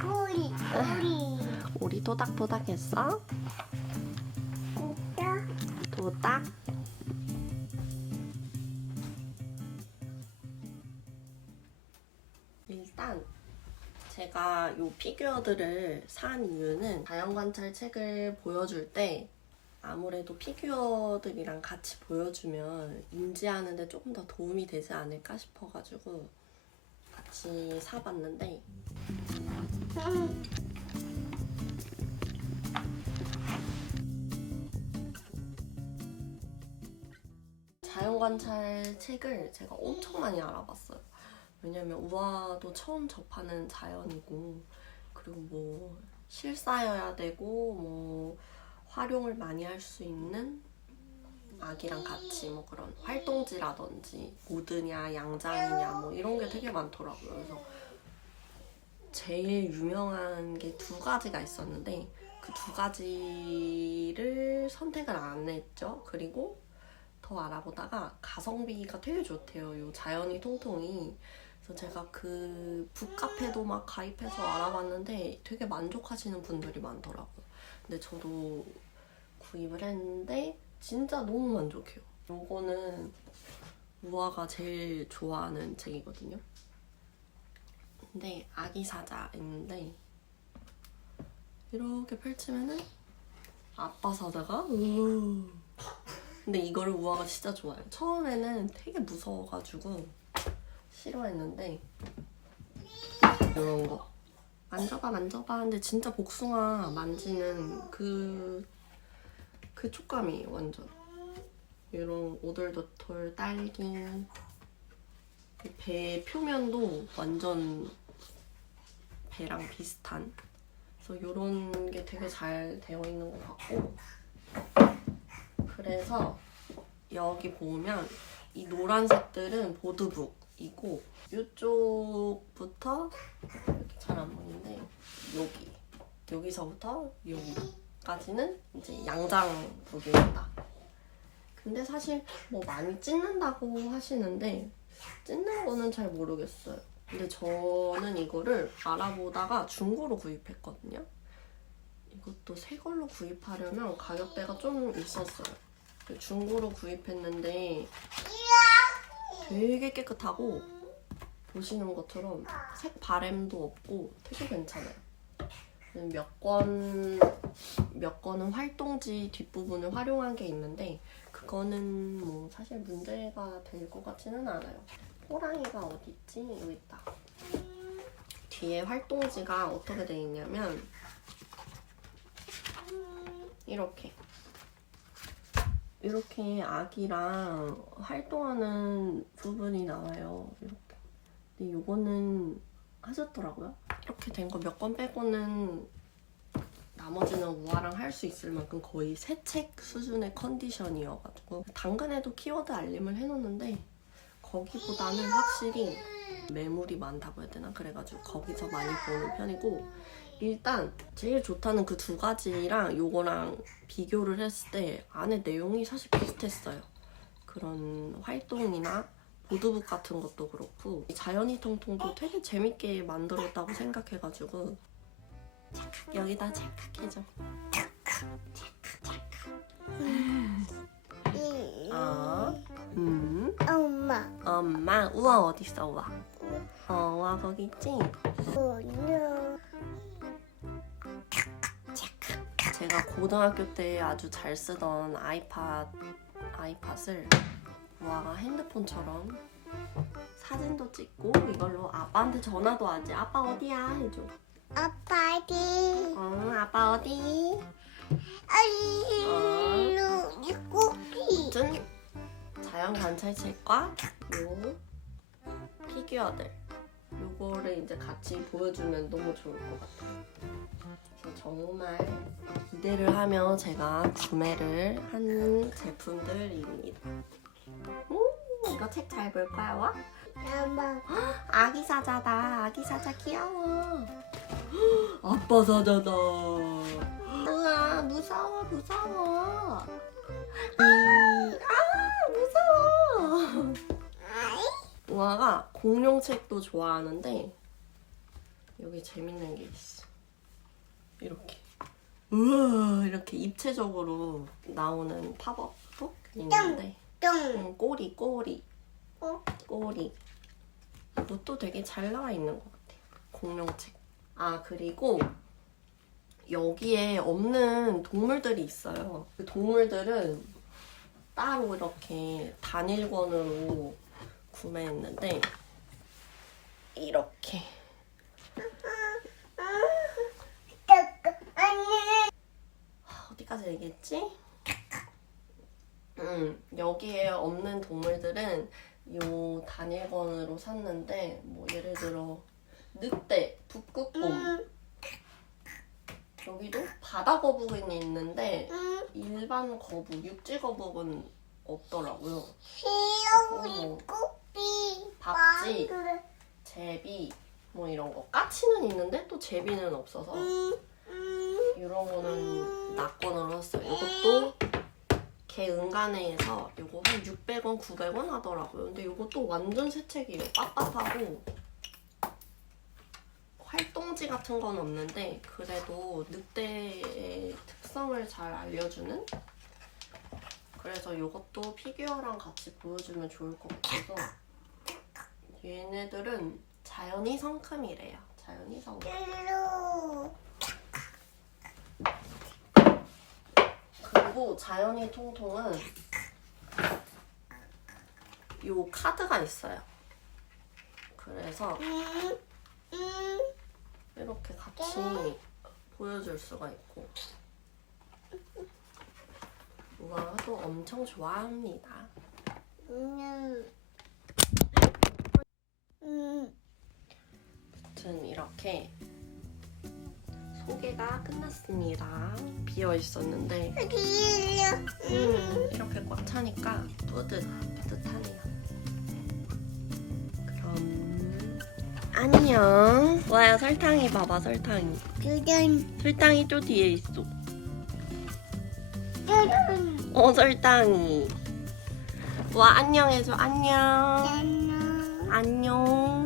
꼬리 꼬리 우리 토닥토닥 했어? 진짜 토닥? 일단 제가 요 피규어들을 산 이유는 자연관찰 책을 보여줄 때 아무래도 피규어들이랑 같이 보여주면 인지하는데 조금 더 도움이 되지 않을까 싶어가지고 같이 사봤는데 응. 자연관찰 책을 제가 엄청 많이 알아봤어요. 왜냐면 우화도 처음 접하는 자연이고 그리고 뭐 실사여야 되고 뭐 활용을 많이 할 수 있는 아기랑 같이 뭐 그런 활동지라든지 모드냐 양장이냐 뭐 이런 게 되게 많더라고요. 그래서 제일 유명한 게 두 가지가 있었는데 그 두 가지를 선택을 안 했죠. 그리고 더 알아보다가 가성비가 되게 좋대요. 요 자연이 통통이. 그래서 제가 그 북카페도 막 가입해서 알아봤는데 되게 만족하시는 분들이 많더라고요. 근데 저도 구입을 했는데 진짜 너무 만족해요. 요거는 우아가 제일 좋아하는 책이거든요. 근데 아기 사자 있는데 이렇게 펼치면은 아빠 사자가 으 근데 이거를 우아가 진짜 좋아해요. 처음에는 되게 무서워가지고 싫어했는데 이런 거 만져봐 만져봐 근데 진짜 복숭아 만지는 그, 그 촉감이에요 완전 이런 오돌도돌 딸기 배 표면도 완전 배랑 비슷한. 그래서 이런 게 되게 잘 되어 있는 것 같고. 그래서 여기 보면 이 노란색들은 보드북이고 이쪽부터 이렇게 잘 안 보이는데 여기 여기서부터 여기 까지는 이제 양장북입니다. 근데 사실 뭐 많이 찢는다고 하시는데 찢는 거는 잘 모르겠어요. 근데 저는 이거를 알아보다가 중고로 구입했거든요. 이것도 새 걸로 구입하려면 가격대가 좀 있었어요. 그 중고로 구입했는데 되게 깨끗하고 보시는 것처럼 색 바램도 없고 되게 괜찮아요. 몇 권, 몇 권은 활동지 뒷부분을 활용한 게 있는데 그거는 뭐 사실 문제가 될 것 같지는 않아요. 호랑이가 어디 있지? 여기 있다. 뒤에 활동지가 어떻게 돼 있냐면 이렇게 이렇게 아기랑 활동하는 부분이 나와요. 이렇게. 근데 요거는 하셨더라고요. 이렇게 된 거 몇 권 빼고는 나머지는 우아랑 할 수 있을 만큼 거의 새 책 수준의 컨디션이어가지고 당근에도 키워드 알림을 해놓는데 거기보다는 확실히 매물이 많다고 해야 되나? 그래가지고 거기서 많이 보는 편이고 일단 제일 좋다는 그 두 가지랑 요거랑 비교를 했을 때 안에 내용이 사실 비슷했어요. 그런 활동이나 보드북 같은 것도 그렇고 이 자연이 통통도 되게 재밌게 만들었다고 생각해가지고 착각 여기다 착각해줘. 어, 음, 엄마 엄마 우아 어디 있어 우아? 어 우아 거기 있지? 제가 고등학교 때 아주 잘 쓰던 아이팟 아이팟을 우아가 핸드폰처럼 사진도 찍고 이걸로 아빠한테 전화도 하지. 아빠 어디야? 해줘. 아빠디 어, 아빠 어디? 아이로 이꼬피 아무튼 자연 관찰책과 요 피규어들 요거를 이제 같이 보여주면 너무 좋을 것 같아요. 그래서 정말 기대를 하며 제가 구매를 한 제품들입니다. 오, 이거 책 잘 볼 거야, 와? 엄마 아기 사자다. 아기 사자 귀여워. 아빠 사자다. 우와 무서워 무서워. 이, 아 무서워. 우아가 공룡 책도 좋아하는데 여기 재밌는 게 있어. 이렇게. 우와 이렇게 입체적으로 나오는 팝업도 있는데 똥. 음, 꼬리 꼬리 어? 꼬리 이것도 되게 잘 나와 있는 것 같아요. 공룡책. 아 그리고 여기에 없는 동물들이 있어요. 그 동물들은 따로 이렇게 단일권으로 구매했는데 500원으로 샀는데 뭐 예를 들어 늑대, 북극곰. 여기도 바다 거북이는 있는데 일반 거북, 육지 거북은 없더라고요. 어, 박쥐, 제비 뭐 이런 거. 까치는 있는데 또 제비는 없어서. 이런 거는 낙권으로 샀어요. 이것도 개 은간회에서 이거 한 600원, 900원 하더라고요. 근데 이것도 완전 새 책이에요. 빳빳하고 활동지 같은 건 없는데 그래도 늑대의 특성을 잘 알려주는 그래서 이것도 피규어랑 같이 보여주면 좋을 것 같아서 얘네들은 자연이 성큼이래요. 자연이 성큼. 일로. 그리고 자연이 통통은 요 카드가 있어요. 그래서. 이렇게 같이 보여줄 수가 있고 우아도 엄청 좋아합니다. 아무튼 이렇게 소개가 끝났습니다. 비어 있었는데. 음, 이렇게 꽉 차니까 뿌듯 뿌듯하네요. 그럼 안녕. 와야 설탕이 봐봐 설탕이. 설탕이 또 뒤에 있어. 어 설탕이. 와 안녕해줘 안녕. 안녕.